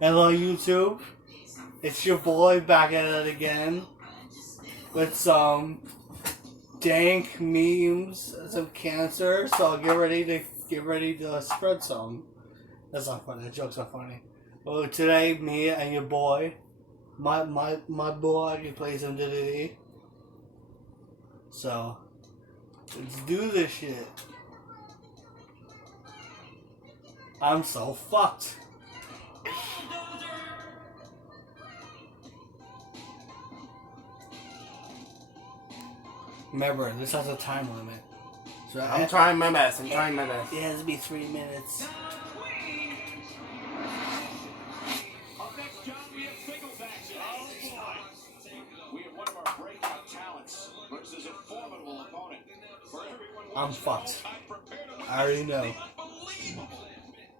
Hello YouTube, it's your boy back at it again with some dank memes, some cancer. So get ready to spread some. That's not funny. That joke's not funny. Well, today me and your boy, my boy, he plays some DDD. So let's do this shit. I'm so fucked. Remember, this has a time limit. So I'm trying my best. It has to be 3 minutes. I'm fucked. I already know.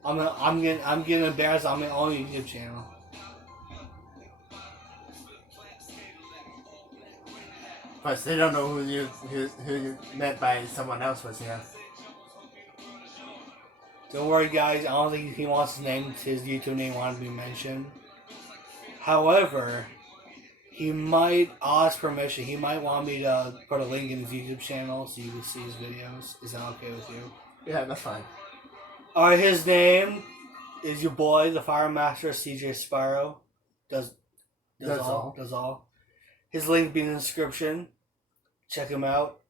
I'm getting embarrassed on my own YouTube channel. Plus, they don't know who you met by someone else was here. Don't worry, guys. I don't think he wants his YouTube name want to be mentioned. However, he might ask permission. He might want me to put a link in his YouTube channel so you can see his videos. Is that okay with you? Yeah, that's fine. Alright, his name is your boy, the Fire Master CJspyro. Does all. His link be in the description. Check him out.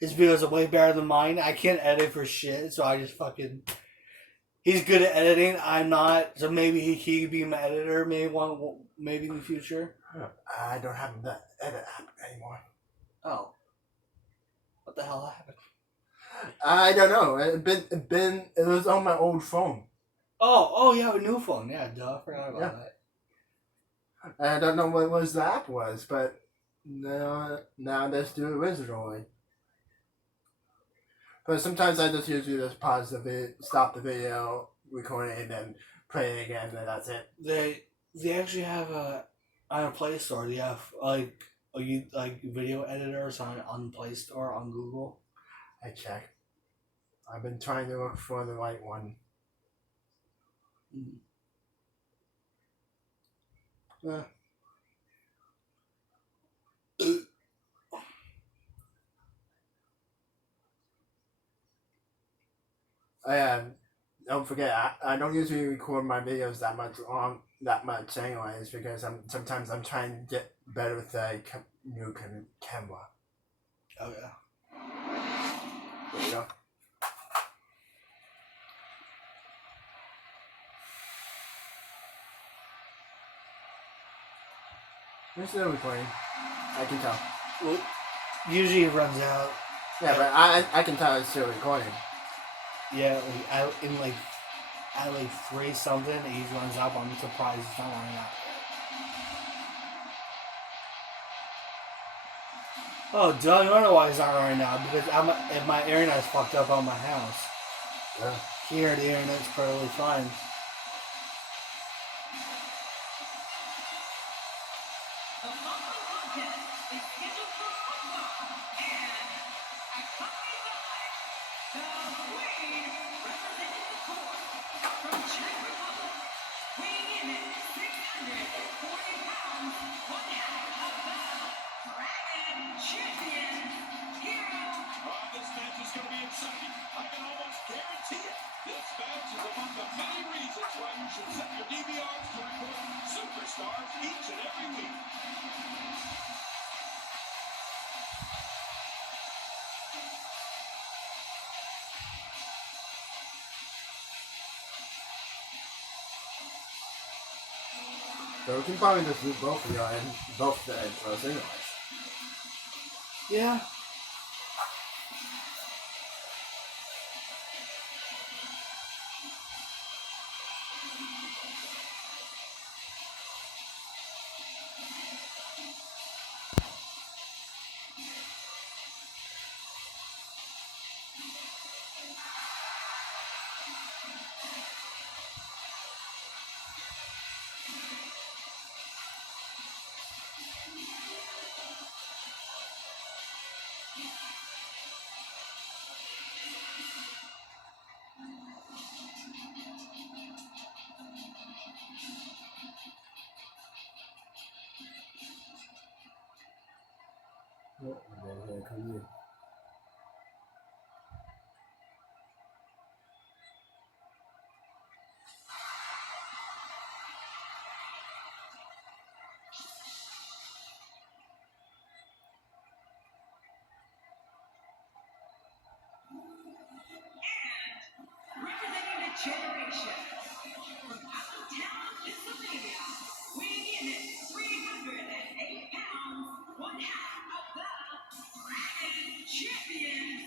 His videos are way better than mine. I can't edit for shit, so I just fucking... He's good at editing. I'm not, so maybe he could be my editor. Maybe in the future. I don't have that edit app anymore. Oh, what the hell happened? I don't know. It was on my old phone. Oh, you have a new phone. Yeah, duh. I forgot about that. I don't know what the app was, but now let's do it visually. But sometimes I just usually just pause the video, stop the video, record it, and then play it again, and that's it. They actually have on a Play Store. They have video editors on Play Store on Google. I check. I've been trying to look for the right one. Don't forget, I don't usually record my videos that much anyways, because sometimes I'm trying to get better with the new camera. Oh yeah. There you go. We're still recording. I can tell. Well, usually it runs out. Yeah, but I can tell it's still recording. Yeah, at 3 something, it usually runs out, but I'm surprised it's not running out. Oh, duh, you know why it's not running out, because if my internet's fucked up on my house. Yeah. Here, the internet's perfectly fine. So we can probably just do both of y'all and both the intros anyways. Yeah. Here come you. Representing the generation from Allentown, Pennsylvania, weighing in at 308 pounds, one half of the Dragon Champion,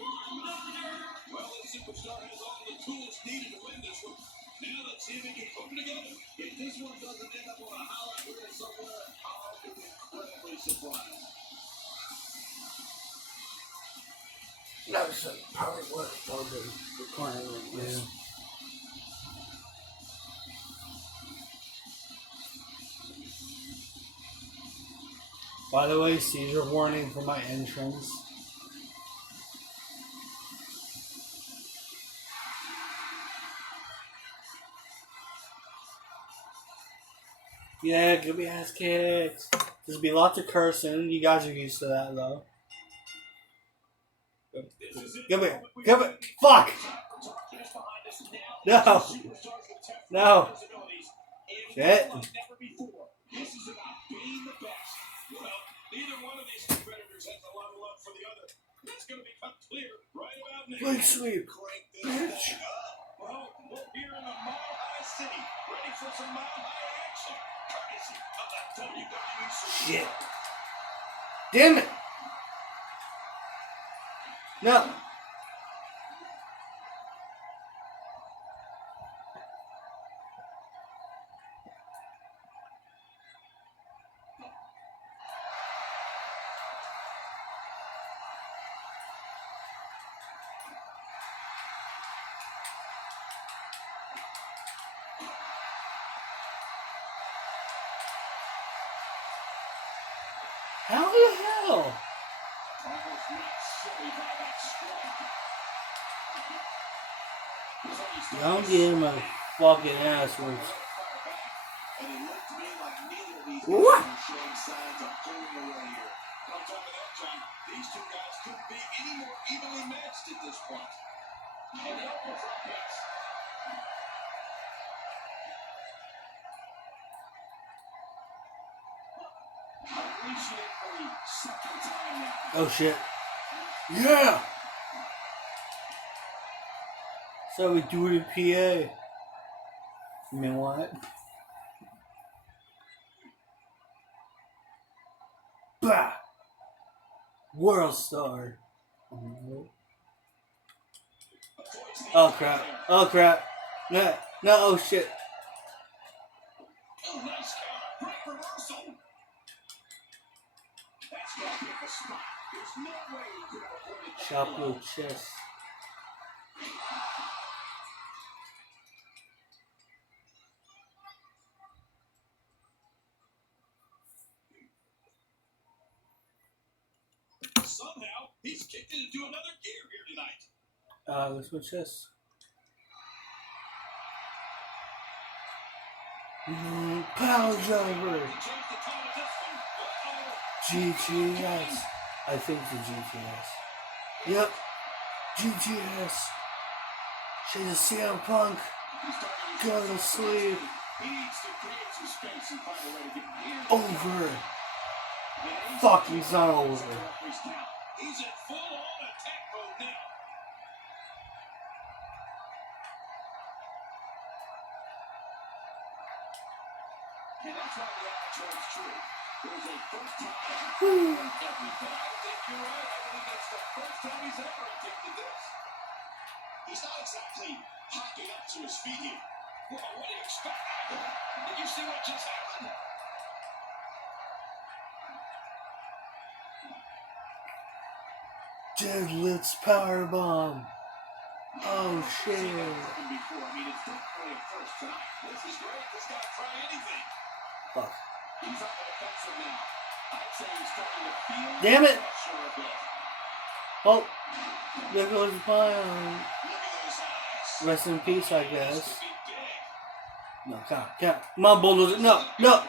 Bulldozer. Well, this superstar has all the tools needed to win this one. Now let's see if he can put them together. If this one doesn't end up on a highlight reel somewhere, I'll be incredibly surprised. That's probably what I'll be requiring. Yeah. By the way, seizure warning for my entrance. Yeah, give me ass kicks. There's be lots of cursing. You guys are used to that though. Give me, fuck! No! No! Shit! This is about being the best. Well, neither one of these competitors has a lot of love for the other. That's going to become clear right about now. Light sweep! Crank this thing up. Well, we're here in a mile-high city, ready for some mile-high action. Courtesy of the WWE Shit! Damn it! No! How the hell? Almost not silly by that strike. Don't give my fucking ass whooped. And it looked to me like neither of these What? guys were showing signs of pulling away here. On top of that, John, these two guys couldn't be any more evenly matched at this point. And the elbow drop hits. Appreciate for the second time now. Oh shit. Yeah! So we do it in PA. You mean what? Bah! World star. Oh crap. Oh crap. No, no, oh shit. Oh, nice counter. Great reversal. That's going to pick a spot. There's no way he could have avoided that. Chop your chest. Somehow, he's kicked it into another gear here tonight. Let's switch this. Power driver. Change the tone of this one. Uh-oh. GTS. I think the GTS. Yep. GTS. She's a CM Punk. He's starting to Go to sleep. He needs to create some space and find a way to get here. Over. Fuck, he's not over. He's in full-on attack mode now. And that's why the odds holds true. There's a first time in everything. I think you're right. I think it's the first time he's ever attempted this. He's not exactly hopping up to his feet here. Well, what do you expect? Did you see what just happened? Deadlift's powerbomb. Oh shit. Before. I mean, it's definitely a first tonight. This is great. This guy try anything. Fuck. He's on the defensive now. I'd say he's starting to feel Damn it. pressure a bit. Oh. There goes my Look at those eyes. rest in peace, I guess. This could be big. No, can't. Come on, Bulldozer. No, no.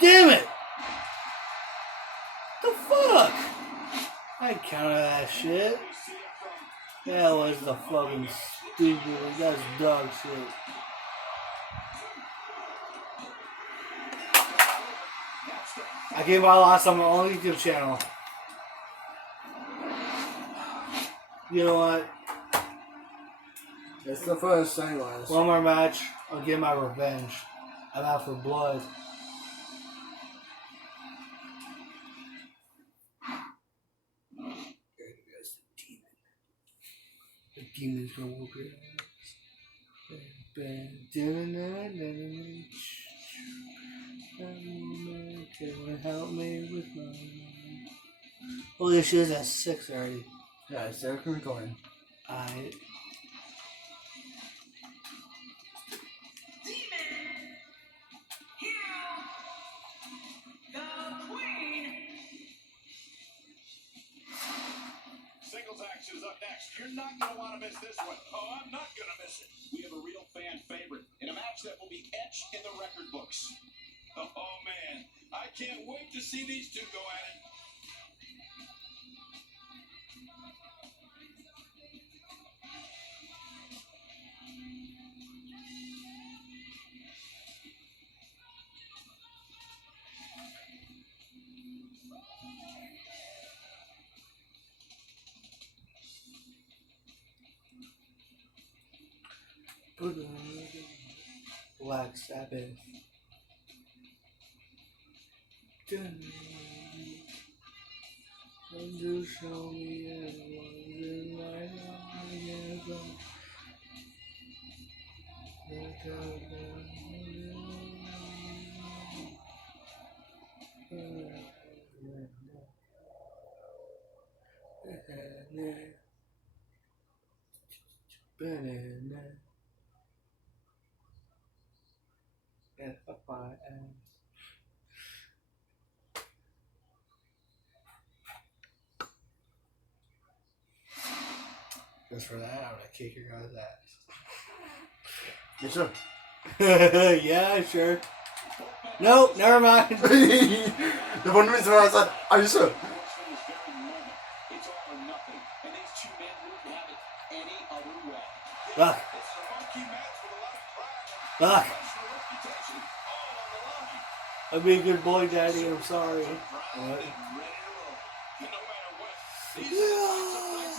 Damn it. The fuck? I counted that shit. That was the fucking stupid. That's dog shit. I gave my loss on my own YouTube channel. You know what? It's the first anyways. One more match. I'll get my revenge. I'm out for blood. The demon's gonna whoop your ass. Help me with my. Holy shit, that's 6 already. Yeah, it's there going. I. Singles action is up next. You're not going to want to miss this one. Oh, I'm not going to miss it. We have a real fan favorite in a match that will be etched in the record books. Oh, man. I can't wait to see these two go at it. Black Sabbath. And you show me it was in my and up my ass. Just for that, I'm gonna kick your guy's Yes, sir. ass. Yeah, sure. Nope, never mind. The one reason why I said, are you sure? It's all or nothing, and these two men wouldn't have it any other way. Look, It's a funky match with a lot of pride and look. professional reputation all on the line. I'll be a good boy, Daddy. I'm sorry. What?